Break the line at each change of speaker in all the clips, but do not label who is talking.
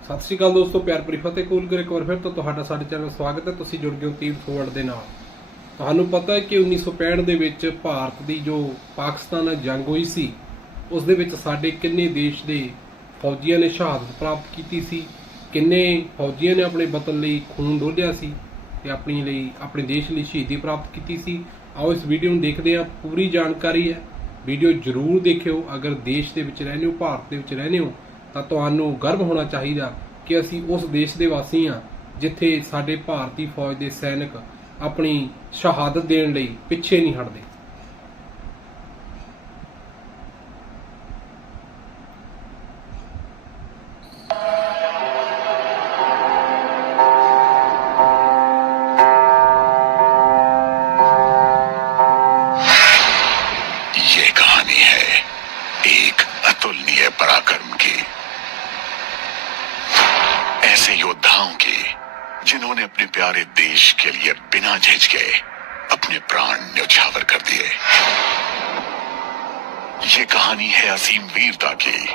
ਸਤਿ ਸ਼੍ਰੀ ਅਕਾਲ ਦੋਸਤੋ, ਪਿਆਰ ਭਰੀ ਫਤਿਹ ਕੂਲ ਕਰ ਇੱਕ ਵਾਰ ਫਿਰ ਤੋਂ ਤੁਹਾਡਾ ਸਾਡੇ ਚੈਨਲ ਸਵਾਗਤ ਹੈ। ਤੁਸੀਂ ਜੁੜ ਗਏ ਹੋ ਤੀਰ ਫੋਰਡ ਦੇ ਨਾਲ। ਤੁਹਾਨੂੰ ਪਤਾ ਹੈ ਕਿ 1965 ਦੇ ਵਿੱਚ ਭਾਰਤ ਦੀ ਜੋ ਪਾਕਿਸਤਾਨ ਨਾਲ ਜੰਗ ਹੋਈ ਸੀ, ਉਸ ਦੇ ਵਿੱਚ ਸਾਡੇ ਕਿੰਨੇ ਦੇਸ਼ ਦੇ ਫੌਜੀਆਂ ਨੇ ਸ਼ਹਾਦਤ ਪ੍ਰਾਪਤ ਕੀਤੀ ਸੀ, ਕਿੰਨੇ ਫੌਜੀਆਂ ਨੇ ਆਪਣੇ ਵਤਨ ਲਈ ਖੂਨ ਡੋਲਿਆ ਸੀ ਤੇ ਆਪਣੀ ਲਈ, ਆਪਣੇ ਦੇਸ਼ ਲਈ ਸ਼ਹੀਦੀ ਪ੍ਰਾਪਤ ਕੀਤੀ ਸੀ। ਆਓ ਇਸ ਵੀਡੀਓ ਨੂੰ ਦੇਖਦੇ ਹਾਂ, ਪੂਰੀ ਜਾਣਕਾਰੀ ਹੈ। ਵੀਡੀਓ ਜ਼ਰੂਰ ਦੇਖਿਓ। ਅਗਰ ਦੇਸ਼ ਦੇ ਵਿੱਚ ਰਹਿੰਦੇ ਹੋ, ਭਾਰਤ ਦੇ ਵਿੱਚ ਰਹਿੰਦੇ ਹੋ ਤਾਂ ਤੁਹਾਨੂੰ ਗਰਵ ਹੋਣਾ ਚਾਹੀਦਾ ਕਿ ਅਸੀਂ ਉਸ ਦੇਸ਼ ਦੇ ਵਾਸੀ ਹਾਂ ਜਿੱਥੇ ਸਾਡੇ ਭਾਰਤੀ ਫੌਜ ਦੇ ਸੈਨਿਕ ਆਪਣੀ ਸ਼ਹਾਦਤ ਦੇਣ ਲਈ ਪਿੱਛੇ ਨਹੀਂ ਹਟਦੇ।
ऐसे योद्धाओं की, जिन्होंने अपने प्यारे देश के लिए बिना झिझके अपने प्राण न्यौछावर कर दिए। ये कहानी है असीम वीरता की,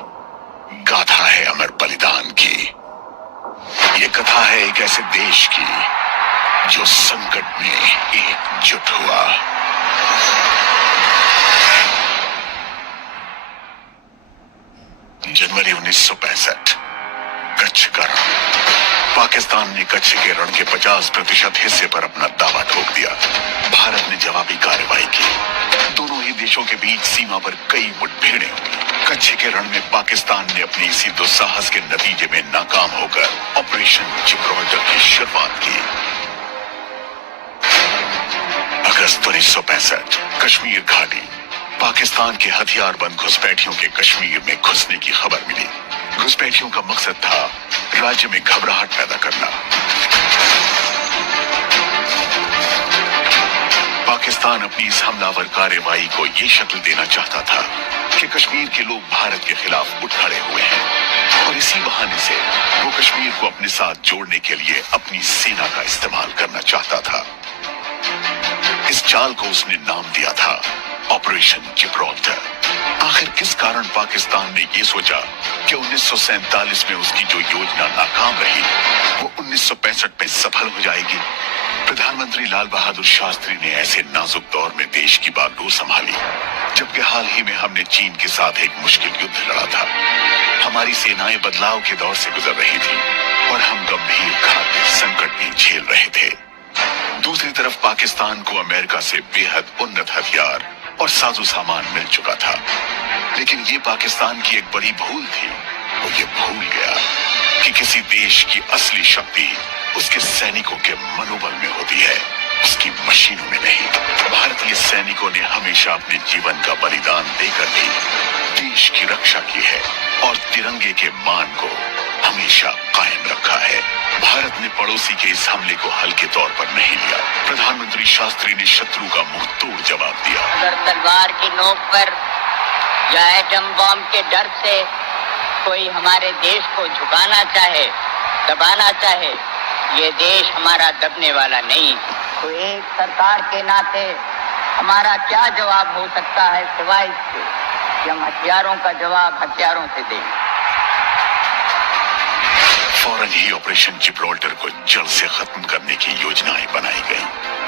गाथा है अमर बलिदान की। ये कथा है एक ऐसे देश की, जो संकट में एकजुट हुआ। पाकिस्तान ने कच्छ के रण के 50 प्रतिशत हिस्से पर अपना दावा ठोक दिया भारत ने जवाबी कार्रवाई की। दोनों ही देशों के बीच सीमा पर कई मुठभेड़ें हुई। कच्छ के रण में पाकिस्तान ने अपनी इसी दुस्साहस के नतीजे में नाकाम होकर ऑपरेशन जिब्राल्टर की शुरुआत की। अगस्त उन्नीस कश्मीर घाटी। पाकिस्तान के हथियारबंद घुसपैठियों के कश्मीर में घुसने की खबर मिली। घुसपैठियों का मकसद था राज्य में घबराहट पैदा करना। पाकिस्तान अपनी इस हमलावर कार्रवाई को ये शक्ल देना चाहता था कि कश्मीर के लोग भारत के खिलाफ उठ खड़े हुए हैं। और इसी बहाने से वो कश्मीर को अपने साथ जोड़ने के लिए अपनी सेना का इस्तेमाल करना चाहता था। इस चाल को उसने नाम दिया था, ऑपरेशन जिब्राल्टर। आखिर किस कारण पाकिस्तान ने ये सोचा कि 1947 में उसकी जो योजना नाकाम रही, वो 1965 में सफल हो जाएगी? प्रधानमंत्री लाल बहादुर शास्त्री ने ऐसे नाजुक दौर में देश की बागडोर संभाली, जबकि हाल ही में हमने चीन के साथ एक मुश्किल युद्ध लड़ा था। हमारी सेनाएँ बदलाव के दौर से गुजर रही थी और हम गंभीर खाद्य संकट भी झेल रहे थे। दूसरी तरफ़ पाकिस्तान को अमेरिका से बेहद उन्नत हथियार और साजो सामान मिल चुका था। लेकिन ये पाकिस्तान की एक बड़ी भूल थी वो ये भूल गया कि किसी देश की असली शक्ति उसके सैनिकों के मनोबल में होती है, उसकी मशीनों में नहीं। भारतीय सैनिकों ने हमेशा अपने जीवन का बलिदान देकर भी देश की रक्षा की है, और तिरंगे के मान को हमेशा कायम रखा है। भारत ने पड़ोसी के इस हमले को हल्के तौर पर नहीं लिया। प्रधानमंत्री शास्त्री ने शत्रु का मुँह तोड़ जवाब दिया।
अगर तलवार की नोक पर या एटम बॉम्ब के डर से कोई हमारे देश को झुकाना चाहे, दबाना चाहे, ये देश हमारा दबने वाला नहीं तो एक सरकार के नाते हमारा क्या जवाब हो सकता है सिवाय इसके कि हम हथियारों का जवाब हथियारों से दें
फ़ौरन ही ऑपरेशन जिब्राल्टर को जड़ से खत्म करने की योजनाएँ बनाई गईं।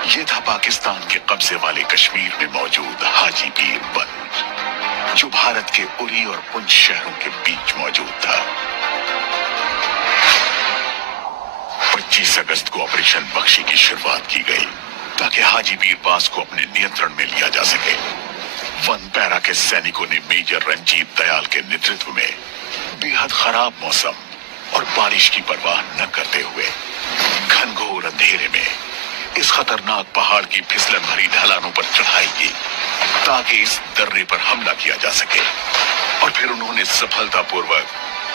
ये था पाकिस्तान के कब्जे वाले कश्मीर में मौजूद हाजी पीर बंद जो भारत के उरी और पुंछ शहरों के बीच मौजूद था। 25 अगस्त को ऑपरेशन बख्शी की शुरुआत की गई, ताकि हाजी पीर पास को अपने नियंत्रण में लिया जा सके। वन पैरा के सैनिकों ने मेजर रंजीत दयाल के नेतृत्व में बेहद खराब मौसम और बारिश की परवाह न करते हुए घनघोर अंधेरे में इस खतरनाक पहाड़ की फिसलन भरी ढलानों पर चढ़ाई की, ताकि इस दर्रे पर हमला किया जा सके। और फिर उन्होंने सफलतापूर्वक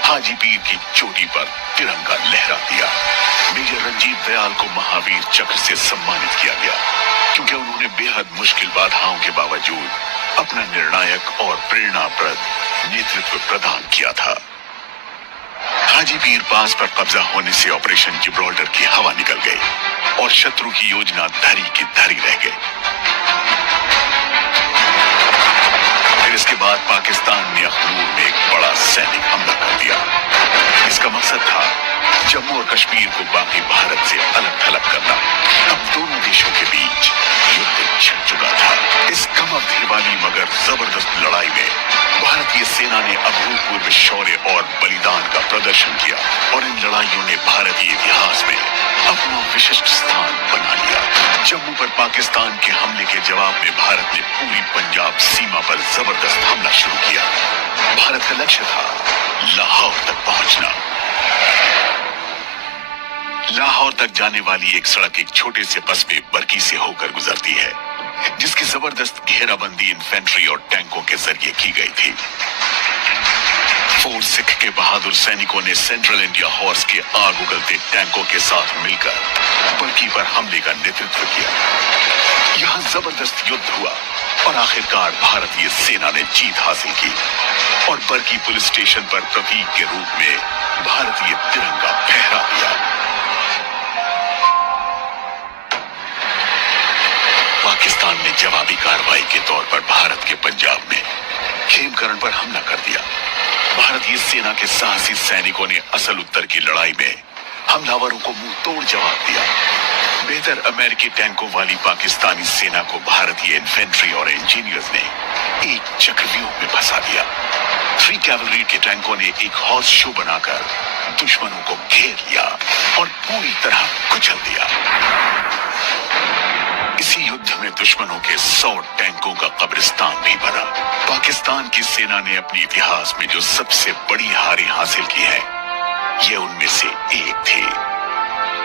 हाजी पीर की चोटी पर तिरंगा लहरा दिया। मेजर रंजीत दयाल को महावीर चक्र से सम्मानित किया गया, क्योंकि उन्होंने बेहद मुश्किल बाधाओं के बावजूद अपना निर्णायक और प्रेरणाप्रद नेतृत्व प्रदान किया था। हाजी पीर पास पर कब्जा होने से ऑपरेशन जिब्राल्टर की हवा निकल गई और शत्रु की योजना धरी की धरी रह गई। फिर इसके बाद पाकिस्तान ने अखनूर में एक बड़ा सैनिक हमला कर दिया। इसका मकसद था जम्मू और कश्मीर को बाकी भारत से अलग थलग करना। अब दोनों देशों के बीच युद्ध छिड़ चुका था। इस कम अवधि वाली मगर ज़बरदस्त लड़ाई में भारतीय सेना ने अभूतपूर्व शौर्य और बलिदान का प्रदर्शन किया और इन लड़ाइयों ने भारतीय इतिहास में अपना विशिष्ट स्थान बना लिया। जम्मू पर पाकिस्तान के हमले के जवाब में भारत ने पूरी पंजाब सीमा पर ज़बरदस्त हमला शुरू किया। भारत का लक्ष्य था लाहौर तक पहुँचना। लाहौर तक जाने वाली एक सड़क एक छोटे से कस्बे बरकी से होकर गुजरती है। जिसकी ज़बरदस्त घेराबंदी इन्फेंट्री और टैंकों के ज़रिए की गई थी। फोर्ट सिख के बहादुर सैनिकों ने सेंट्रल इंडिया हॉर्स के आग उगलते टैंकों के साथ मिलकर बरकी पर हमले का नेतृत्व किया। यहाँ ज़बरदस्त युद्ध हुआ और आखिरकार भारतीय सेना ने जीत हासिल की और बरकी पुलिस स्टेशन पर प्रतीक के रूप में भारतीय तिरंगा फहरा दिया। पाकिस्तान ने जवाबी कार्रवाई के तौर पर भारत के पंजाब में खेमकरण पर हमला कर दिया। भारतीय सेना के साहसी सैनिकों ने असल उत्तर की लड़ाई में हमलावरों को मुँह तोड़ जवाब दिया। बेहतर अमेरिकी टैंकों वाली पाकिस्तानी सेना को भारतीय इन्फेंट्री और इंजीनियर्स ने एक चक्रव्यूह में फंसा दिया। थ्री कैवलरी के टैंकों ने एक हॉर्स शो बनाकर दुश्मनों को घेर लिया और पूरी तरह कुचल दिया। इसी युद्ध में दुश्मनों के सौ टैंकों का कब्रिस्तान भी बना पाकिस्तान की सेना ने अपने इतिहास में जो सबसे बड़ी हारें हासिल की है, ये उनमें से एक थी।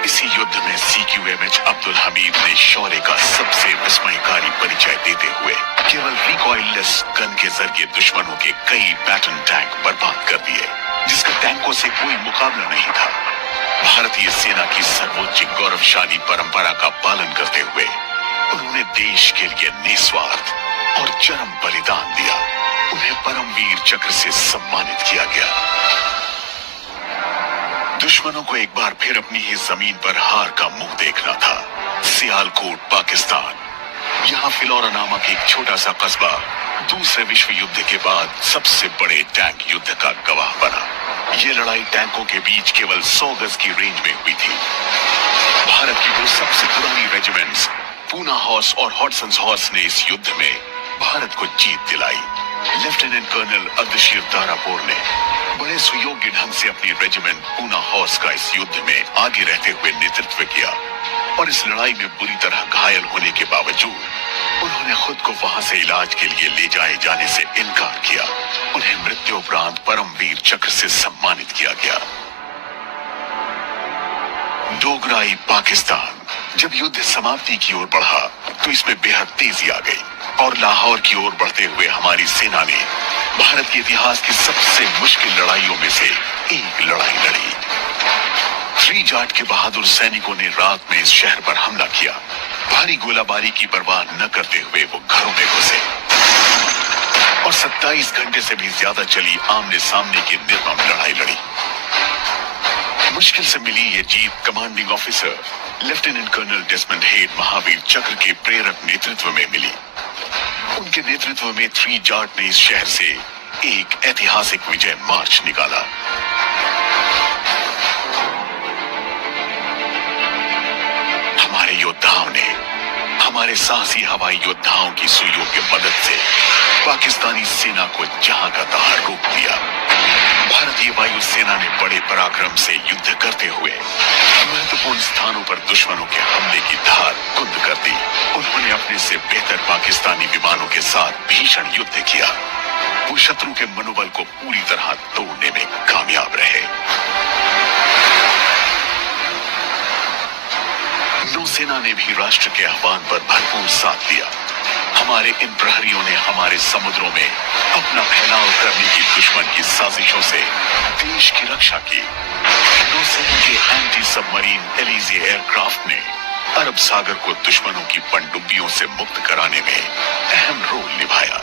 इसी युद्ध में सीक्यूएमएच अब्दुल हमीद ने शौर्य का सबसे विस्मयकारी परिचय देते हुए केवल रिकॉइललेस गन के ज़रिए दुश्मनों के कई पैटर्न टैंक बर्बाद कर दिए, जिसका टैंकों से कोई मुकाबला नहीं था। भारतीय सेना की सर्वोच्च गौरवशाली परंपरा का पालन करते हुए उन्होंने देश के लिए निस्वार्थ और चरम बलिदान दिया। उन्हें परमवीर चक्र से सम्मानित किया गया। दुश्मनों को एक बार फिर अपनी ही ज़मीन पर हार का मुँह देखना था। सियालकोट, पाकिस्तान। यहाँ फिलौरा नामक एक छोटा सा कस्बा दूसरे विश्व युद्ध के बाद सबसे बड़े टैंक युद्ध का गवाह बना। ये लड़ाई टैंकों के बीच केवल 100 गज की रेंज में हुई थी। भारत की दो सबसे पुरानी रेजिमेंट्स पूना हॉर्स और हॉटसन्स हॉर्स ने इस युद्ध में भारत को जीत दिलाई। लेफ्टिनेंट कर्नल अर्धशीर तारापुर ने बड़े सुयोग्य ढंग से अपनी रेजिमेंट पूना हॉर्स का इस युद्ध में आगे रहते हुए नेतृत्व किया और इस लड़ाई में बुरी तरह घायल होने के बावजूद उन्होंने खुद को वहाँ से इलाज के लिए ले जाए जाने से इनकार किया। उन्हें मृत्यु उपरांत परमवीर चक्र से सम्मानित किया गया। डोगराई पाकिस्तान। जब युद्ध समाप्ति की ओर बढ़ा तो इसमें बेहद तेज़ी आ गई और लाहौर की ओर बढ़ते हुए हमारी सेना ने भारत के इतिहास की सबसे मुश्किल लड़ाइयों में से एक लड़ाई लड़ी। थ्री जाट के बहादुर सैनिकों ने रात में इस शहर पर हमला किया। भारी गोलाबारी की परवाह न करते हुए वो घरों में घुसे। और 27 घंटे से भी ज़्यादा चली आमने सामने की निर्मम लड़ाई लड़ी। मुश्किल से मिली ये जीत commanding officer lieutenant colonel Desmond Hayde Mahavir Chakra के प्रेरक नेतृत्व में मिली। उनके नेतृत्व में थ्री जाट ने इस शहर से एक ऐतिहासिक विजय मार्च निकाला। हमारे योद्धाओं ने, हमारे साहसी हवाई योद्धाओं की सुयोग्य मदद से पाकिस्तानी सेना को जहाँ का तहां रोक दिया। भारतीय वायु सेना ने बड़े पराक्रम से युद्ध करते हुए महत्वपूर्ण स्थानों पर दुश्मनों के हमले की धार कुंद कर दी। उन्होंने अपने से बेहतर पाकिस्तानी विमानों के साथ भीषण युद्ध किया। वो शत्रु के मनोबल को पूरी तरह तोड़ने में कामयाब रहे। नौसेना ने भी राष्ट्र के आह्वान पर भरपूर साथ दिया। हमारे इन प्रहरियों ने हमारे समुद्रों में अपना फैलाव करने की दुश्मन की साजिशों से देश की रक्षा की। नौसेना के एंटी सबमरीन एलिजे एयरक्राफ्ट ने अरब सागर को दुश्मनों की पनडुब्बियों से मुक्त कराने में अहम रोल निभाया।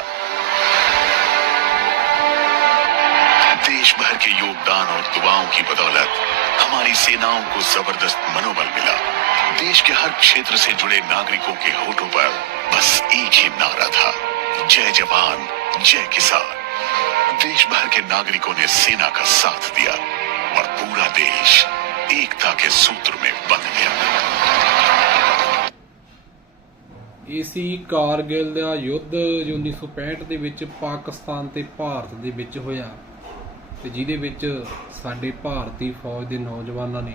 देश भर के योगदान और दुआओं की बदौलत हमारी सेनाओं को ज़बरदस्त मनोबल मिला। देश के हर क्षेत्र से जुड़े नागरिकों के होठों पर बस एक ही नारा था, जय जवान, जय किसान। देश भर के नागरिकों ने सेना का साथ दिया और पूरा देश एकता के सूत्र में बंध गया
ਇਹ ਸੀ ਕਾਰਗਿਲ ਦਾ ਯੁੱਧ ਜੋ 1965 ਦੇ ਵਿੱਚ ਪਾਕਿਸਤਾਨ ਤੇ ਭਾਰਤ ਦੇ ਵਿੱਚ ਹੋਇਆ ਤੇ ਜਿਹਦੇ ਵਿੱਚ ਸਾਡੇ ਭਾਰਤੀ ਫੌਜ ਦੇ ਨੌਜਵਾਨਾਂ ਨੇ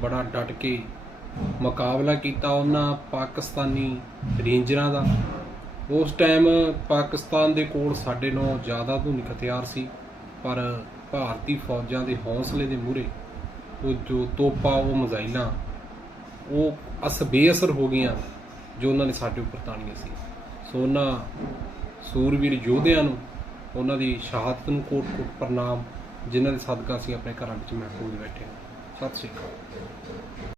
ਬੜਾ ਡਟ ਕੇ ਮੁਕਾਬਲਾ ਕੀਤਾ ਉਹਨਾਂ ਪਾਕਿਸਤਾਨੀ ਰੇਂਜਰਾਂ ਦਾ ਉਸ ਟਾਈਮ ਪਾਕਿਸਤਾਨ ਦੇ ਕੋਲ ਸਾਡੇ ਨਾਲੋਂ ਜ਼ਿਆਦਾ ਆਧੁਨਿਕ ਹਥਿਆਰ ਸੀ, ਪਰ ਭਾਰਤੀ ਫੌਜਾਂ ਦੇ ਹੌਸਲੇ ਦੇ ਮੂਹਰੇ ਉਹ ਜੋ ਤੋਪਾ ਉਹ ਮਜ਼ਾਈਲਾਂ ਉਹ ਅਸ ਬੇਅਸਰ ਹੋ ਗਈਆਂ ਜੋ ਉਹਨਾਂ ਨੇ ਸਾਡੇ ਉੱਪਰ ਤਾਣੀਆਂ ਸੀ। ਸੋ ਉਹਨਾਂ ਸੂਰਵੀਰ ਯੋਧਿਆਂ ਨੂੰ, ਉਹਨਾਂ ਦੀ ਸ਼ਹਾਦਤ ਨੂੰ ਕੋਟ-ਕੋਟ ਪ੍ਰਣਾਮ, ਜਿਨ੍ਹਾਂ ਦੇ ਸਦਕਾ ਅਸੀਂ ਆਪਣੇ ਘਰਾਂ ਵਿੱਚ ਮਹਿਫੂਜ਼ ਬੈਠੇ ਹਾਂ। ਸਤਿ ਸ਼੍ਰੀ ਅਕਾਲ।